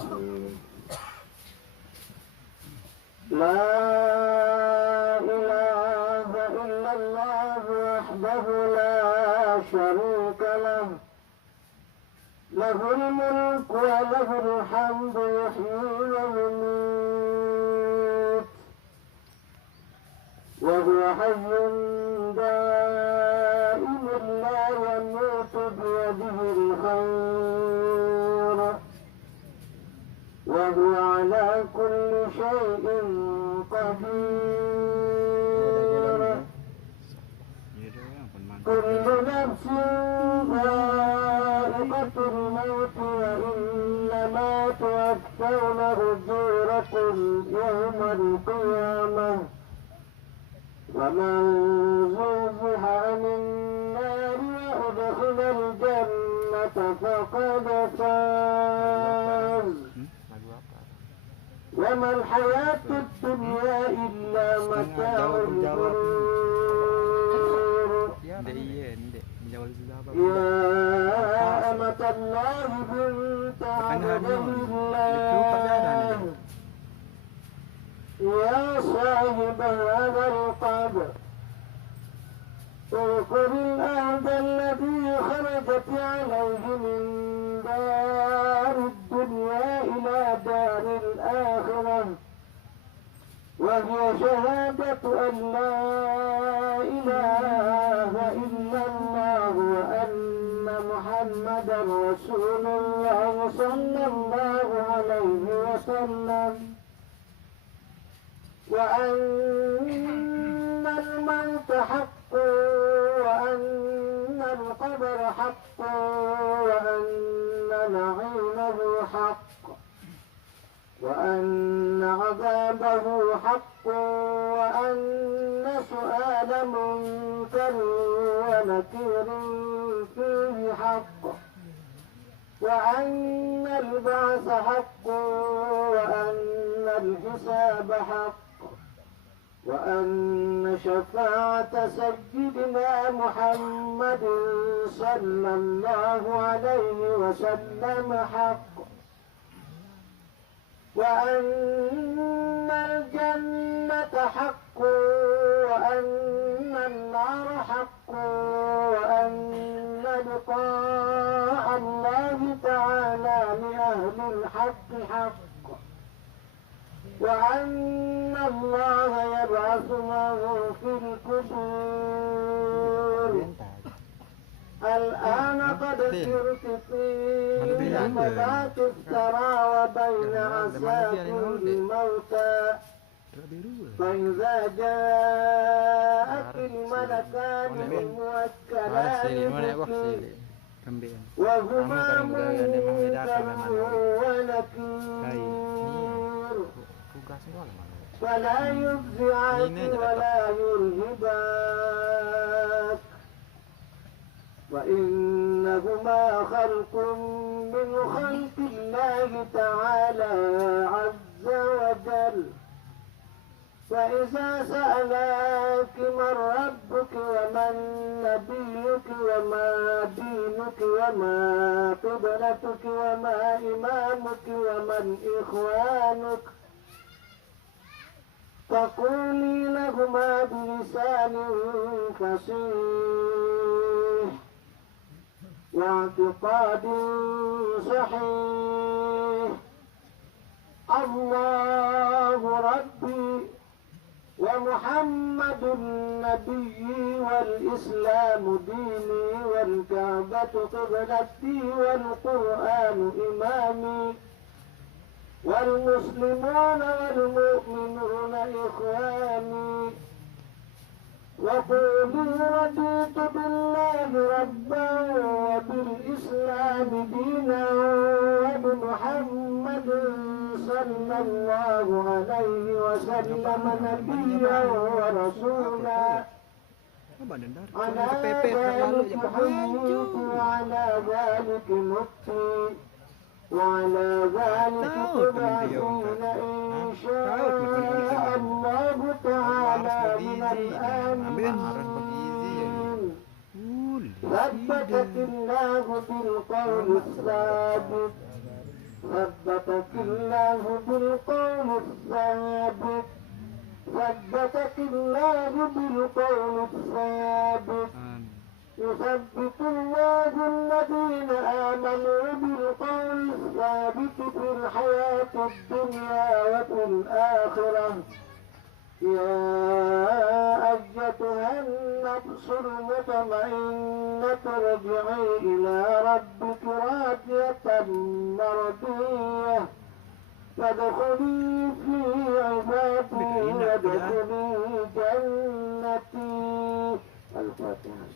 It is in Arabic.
الرحيم لا إله إلا الله وحده لا شريك له له الملك وله الحمد يحيي ويميت وهو حي دائم لا يموت بيده الخير وهو على كل شيء قدير كل نفس ذائقة الموت وإنما توفون أجوركم يوم القيامة ومن زحزح عن النار وأدخل الجنة فقد فاز وما الحياة الدنيا إلا متاع الغرور يا أمة الله بنت عبد الله يا صاحب هذا القبر اذكر الأهد الذي خرجت عليه من دار الدنيا إلى دار الآخرة وهي شهادة أن لا إله إلا الله وأن محمدا رسول الله صلى الله عليه وسلم وأن الموت حق وأن القبر حق وأن نعيمه حق وأن عذابه حق وأن سؤال منكر ونكير فيه حق وأن البعث حق وأن الحساب حق وأن شفاعة سيدنا محمد صلى الله عليه وسلم حق وأن الجنة حق وأن النار حق وأن لقاء الله تعالى لأهل الحق حق وأن الله يبعث من في القبور الآن قد سرت في فلا تفترى وبين عساكر الموتى فإذا جاءت الملكان الموكلان وهما منكر ونكير فلا يفزعك ولا يرهباك وإنهما خلق من خلق الله تعالى عز وجل فإذا سألك من ربك ومن نبيك وما دينك وما قبلتك وما إمامك ومن إخوانك فقولي لهما بلسان فصيح واعتقاد صحيح الله ربي ومحمد نبيي والإسلام ديني والكعبة قبلتي والقرآن إمامي والمسلمون والمؤمنون إخواني وقولي رضيت بالله ربا وبالإسلام دينا وبمحمد صلى الله عليه وسلم نبيا ورسولا على ذلك حييت وعلى ذلك متي وعلى ذلك تبعثون إن شاء الله تعالى من الآمنين ثبتت الله بالقول الثابت ثبتك الله بالقول الثابت ثبتك الله بالقول الثابت يثبت الله الذين آمنوا بالقول الثابت في الحياة الدنيا وفي الآخرة يا أيتها النفس المطمئنة ارجعي إلى ربك راضية مرضية فادخلي في عبادي وادخلي جنتي. الفاتحة.